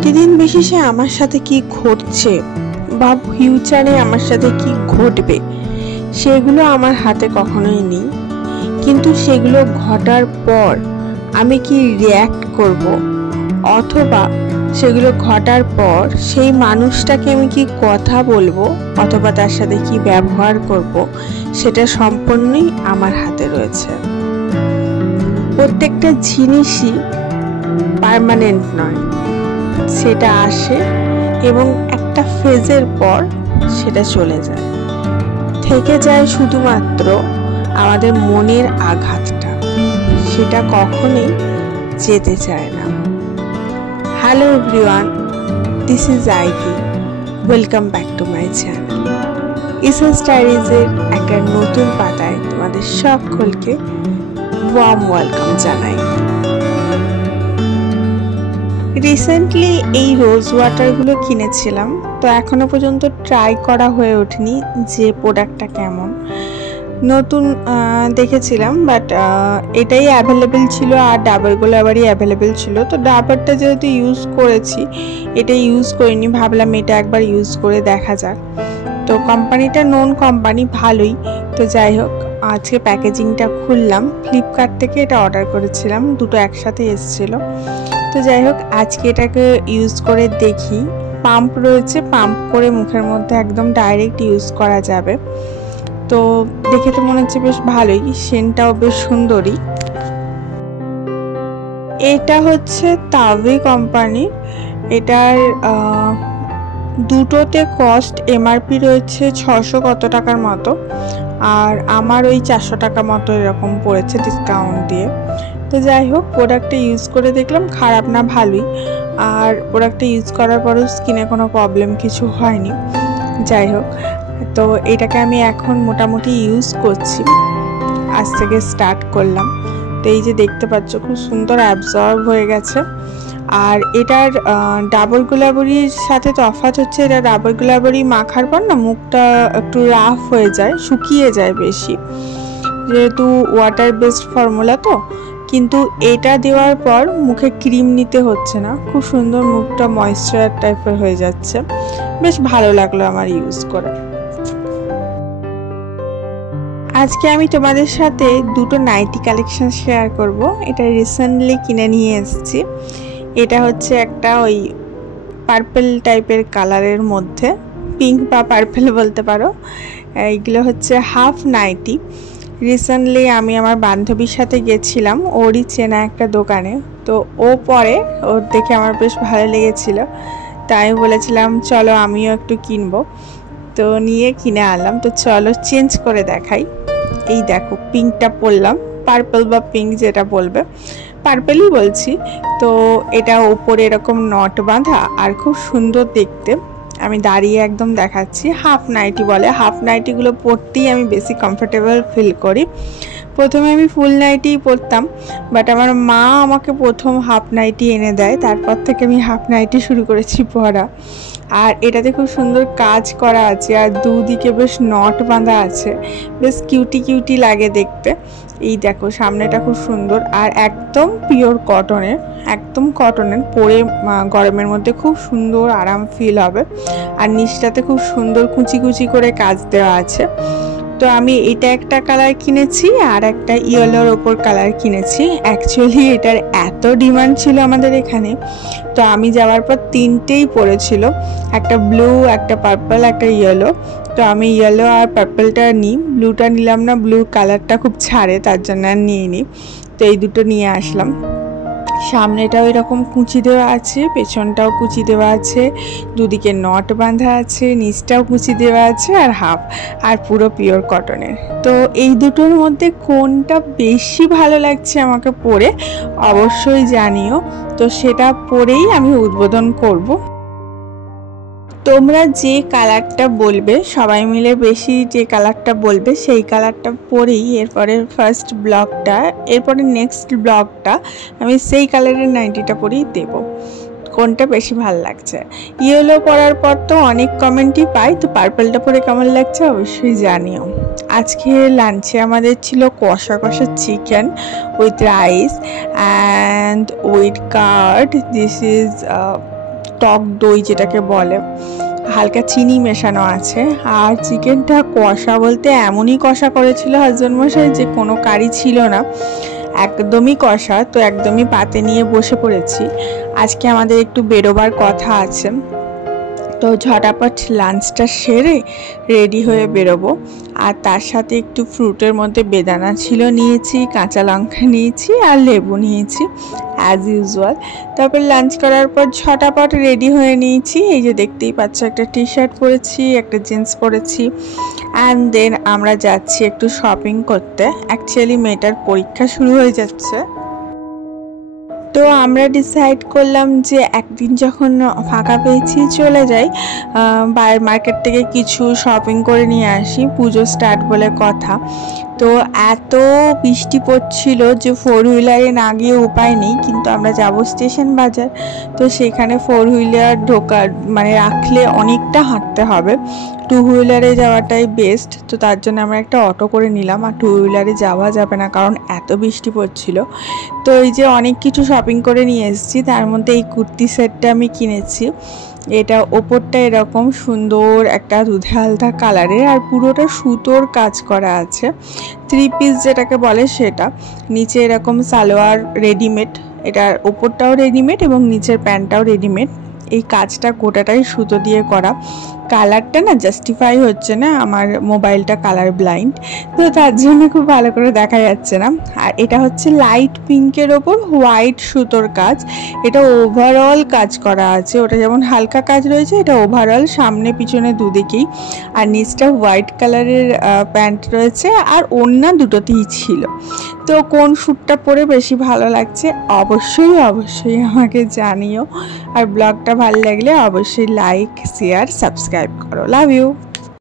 প্রতিদিন বেসিসে আমার সাথে কি ঘটছে বা ফিউচারে আমার সাথে কি ঘটবে সেগুলো আমার হাতে কখনোই নেই, কিন্তু সেগুলো ঘটার পর আমি কি রিয়্যাক্ট করব অথবা সেগুলো ঘটার পর সেই মানুষটাকে আমি কি কথা বলবো অথবা তার সাথে কি ব্যবহার করব সেটা সম্পূর্ণই আমার হাতে রয়েছে। প্রত্যেকটা জিনিসই পার্মানেন্ট নয়, সেটা আসে এবং একটা ফেজের পর সেটা চলে যায়। থেকে যায় শুধুমাত্র আমাদের মনের আঘাতটা, সেটা কখনোই যেতে চায় না। Hello everyone, this is Ivy, welcome back to my channel. Essence ডায়েরিজের একটা নতুন পাতায় তোমাদের সকলকে ওয়ার্ম ওয়েলকাম জানাই। রিসেন্টলি এই রোজ ওয়াটারগুলো কিনেছিলাম, তো এখনো পর্যন্ত ট্রাই করা হয়ে ওঠেনি যে প্রোডাক্টটা কেমন। নতুন দেখেছিলাম, বাট এটাই অ্যাভেলেবেল ছিল আর ডাবরগুলো আবারই অ্যাভেলেবেল ছিল। তো ডাবরটা যেহেতু ইউজ করেছি, এটা ইউজ করিনি, ভাবলাম এটা একবার ইউজ করে দেখা যাক। তো কোম্পানিটা নোন কোম্পানি, ভালোই। তো যাই হোক, আজকে প্যাকেজিংটা খুললাম। ফ্লিপকার্ট থেকে এটা অর্ডার করেছিলাম, দুটো একসাথে এসেছিল। তো যাই হোক, আজকে এটাকে ইউজ করে দেখি। পাম্প রয়েছে, পাম্প করে মুখের মধ্যে একদম ডাইরেক্ট ইউজ করা যাবে। তো দেখে তো মনে হচ্ছে বেশ ভালোই, সেন্টটাও বেশ সুন্দরই। এটা হচ্ছে তাভি কোম্পানি। এটার দুটোতে কস্ট এমআরপি রয়েছে 600 কত টাকার মতো, আর আমার ওই 400 টাকা মতো এরকম পড়েছে ডিসকাউন্ট দিয়ে। তো যাই হোক, প্রোডাক্টটা ইউজ করে দেখলাম, খারাপ না, ভালোই। আর প্রোডাক্টটা ইউজ করার পরও স্কিনে কোনো প্রবলেম কিছু হয়নি। যাই হোক, তো এটাকে আমি এখন মোটামুটি ইউজ করছি, আজ থেকে স্টার্ট করলাম। তো এই যে দেখতে পাচ্ছ, খুব সুন্দর অ্যাবজর্ব হয়ে গেছে। আর এটার ডাবর গুলাবরির সাথে তফাৎ হচ্ছে, এটা ডাবর গুলাবরি মাখার পর না মুখটা একটু রাফ হয়ে যায়, শুকিয়ে যায় বেশি, যেহেতু ওয়াটার বেসড ফর্মুলা। তো কিন্তু এটা দেওয়ার পর মুখে ক্রিম নিতে হচ্ছে না, খুব সুন্দর মুখটা ময়েশ্চার টাইপের হয়ে যাচ্ছে। বেশ ভালো লাগলো আমার ইউজ করে। আজকে আমি তোমাদের সাথে দুটো নাইটি কালেকশন শেয়ার করব। এটা রিসেন্টলি কিনে নিয়ে এসেছি। এটা হচ্ছে একটা ওই পার্পল টাইপের কালারের মধ্যে, পিঙ্ক বা পার্পল বলতে পারো। এইগুলো হচ্ছে হাফ নাইটি। রিসেন্টলি আমি আমার বান্ধবীর সাথে গেছিলাম ওরই চেনা একটা দোকানে। তো ও পরে, ওর দেখে আমার বেশ ভালো লেগেছিল, তাই বলেছিলাম চলো আমিও একটু কিনবো। তো নিয়ে কিনে আনলাম। তো চলো চেঞ্জ করে দেখাই। এই দেখো, পিঙ্কটা পরলাম, পার্পল বা পিঙ্ক যেটা বলবে, পার্পলই বলছি। তো এটা ওপরে এরকম নট বাঁধা আর খুব সুন্দর দেখতে। আমি দাঁড়িয়ে একদম দেখাচ্ছি। হাফ নাইটি বলে, হাফ নাইটিগুলো পরতেই আমি বেশি কমফোর্টেবল ফিল করি। প্রথমে আমি ফুল নাইটি পরতাম, বাট আমার মা আমাকে প্রথম হাফ নাইটি এনে দেয়, তারপর থেকে আমি হাফ নাইটি শুরু করেছি পরা। আর এটাতে খুব সুন্দর কাজ করা আছে, আর দুদিকে বেশ নট বাঁধা আছে, বেশ কিউটি কিউটি লাগে দেখতে। এই দেখো, সামনেটা খুব সুন্দর আর একদম পিওর কটনের, একদম কটনের। পরে গরমের মধ্যে খুব সুন্দর আরাম ফিল হবে। আর নিচটাতে খুব সুন্দর কুচি কুচি করে কাজ দেওয়া আছে। তো আমি এটা একটা কালার কিনেছি আর একটা ইয়েলোর ওপর কালার কিনেছি। অ্যাকচুয়ালি এটার এত ডিমান্ড ছিল আমাদের এখানে, তো আমি যাওয়ার পর তিনটেই পড়েছিল, একটা ব্লু, একটা পার্পল, একটা ইয়েলো। তো আমি ইয়েলো আর পার্পলটা নিই, ব্লুটা নিলাম না, ব্লু কালারটা খুব ছাড়ে, তার জন্য আর নিয়ে নিই। তো এই দুটো নিয়ে আসলাম। সামনেটাও এরকম কুচি দেওয়া আছে, পেছনটাও কুচি দেওয়া আছে, দুদিকে নট বাঁধা আছে, নিচটাও কুচি দেওয়া আছে, আর হাফ, আর পুরো পিওর কটনের। তো এই দুটোর মধ্যে কোনটা বেশি ভালো লাগছে আমাকে পরে অবশ্যই জানিও। তো সেটা পরেই আমি উদ্বোধন করব। তোমরা যে কালারটা বলবে, সবাই মিলে বেশি যে কালারটা বলবে সেই কালারটা পরেই এরপরে ফার্স্ট ব্লগটা, এরপরে নেক্সট ব্লগটা আমি সেই কালারের নাইটিটা পরেই দেব। কোনটা বেশি ভালো লাগছে। ইয়েলো পরার পর তো অনেক কমেন্টই পাই, তো পার্পলটা পরে কেমন লাগছে অবশ্যই জানিও। আজকে লাঞ্চে আমাদের ছিল কষা কষা chicken with rice and with curd. This is টক দই যেটাকে বলে, হালকা চিনি মেশানো আছে। আর চিকেনটা কষা বলতে এমনই কষা করেছিল হাজবেন্ড মশাই যে কোনো কারি ছিল না, একদমই কষা। তো একদমই পাতে নিয়ে বসে পড়েছি। আজকে আমাদের একটু বেরোবার কথা আছে, তো ঝটাপট লাঞ্চটা সেরে রেডি হয়ে বেরোবো। আর তার সাথে একটু ফ্রুটের মধ্যে বেদানা ছিল নিয়েছি, কাঁচা লঙ্কা নিয়েছি আর লেবু নিয়েছি অ্যাজ ইউজুয়াল। তারপর লাঞ্চ করার পর ঝটাপট রেডি হয়ে নিয়েছি। এই যে দেখতেই পাচ্ছ, একটা টি শার্ট পরেছি, একটা জিন্স পরেছি। অ্যান্ড দেন আমরা যাচ্ছি একটু শপিং করতে। অ্যাকচুয়ালি মেয়েটার পরীক্ষা শুরু হয়ে যাচ্ছে, তো আমরা ডিসাইড করলাম যে একদিন যখন ফাঁকা পেয়েছি চলে যাই বাইরের মার্কেট থেকে কিছু শপিং করে নিয়ে আসি, পুজো স্টার্ট বলে কথা। তো এত বৃষ্টি পড়ছিল যে 4 হুইলারে না গিয়ে উপায় নেই, কিন্তু আমরা যাব স্টেশন বাজার। তো সেখানে 4 হুইলার মানে রাখলে অনেকটা হাঁটতে হবে, 2 হুইলারে যাওয়াটাই বেস্ট। তো তার জন্য আমরা একটা অটো করে নিলাম, আর 2 হুইলারে যাওয়া যাবে না কারণ এত বৃষ্টি পড়ছিল। তো এই যে অনেক কিছু শপিং করে নিয়ে এসেছি, তার মধ্যে এই কুর্তি সেটটা আমি কিনেছি। এটা ওপরটা এরকম সুন্দর একটা দুধে হালদা কালারের, আর পুরোটা সুতোর কাজ করা আছে, 3 পিস যেটাকে বলে সেটা। নিচে এরকম সালোয়ার রেডিমেড, এটার ওপরটাও রেডিমেড এবং নিচের প্যান্টটাও রেডিমেড। এই কাজটা গোটাটাই সুতো দিয়ে করা। কালারটা না জাস্টিফাই হচ্ছে না, আমার মোবাইলটা কালার ব্লাইন্ড, তো তার জন্য খুব ভালো করে দেখা যাচ্ছে না। আর এটা হচ্ছে লাইট পিঙ্কের ওপর হোয়াইট সুতোর কাজ। এটা ওভারঅল কাজ করা আছে, ওটা যেমন হালকা কাজ রয়েছে, এটা ওভারঅল সামনে পিছনে দুদিকেই। আর নিচটা হোয়াইট কালারের প্যান্ট রয়েছে, আর ওড়না দুটোতেই ছিল। তো কোন শ্যুটটা পরে বেশি ভালো লাগছে অবশ্যই আমাকে জানিও। আর ব্লগটা ভালো লাগলে অবশ্যই লাইক, শেয়ার, সাবস্ক্রাইব করো। Love you.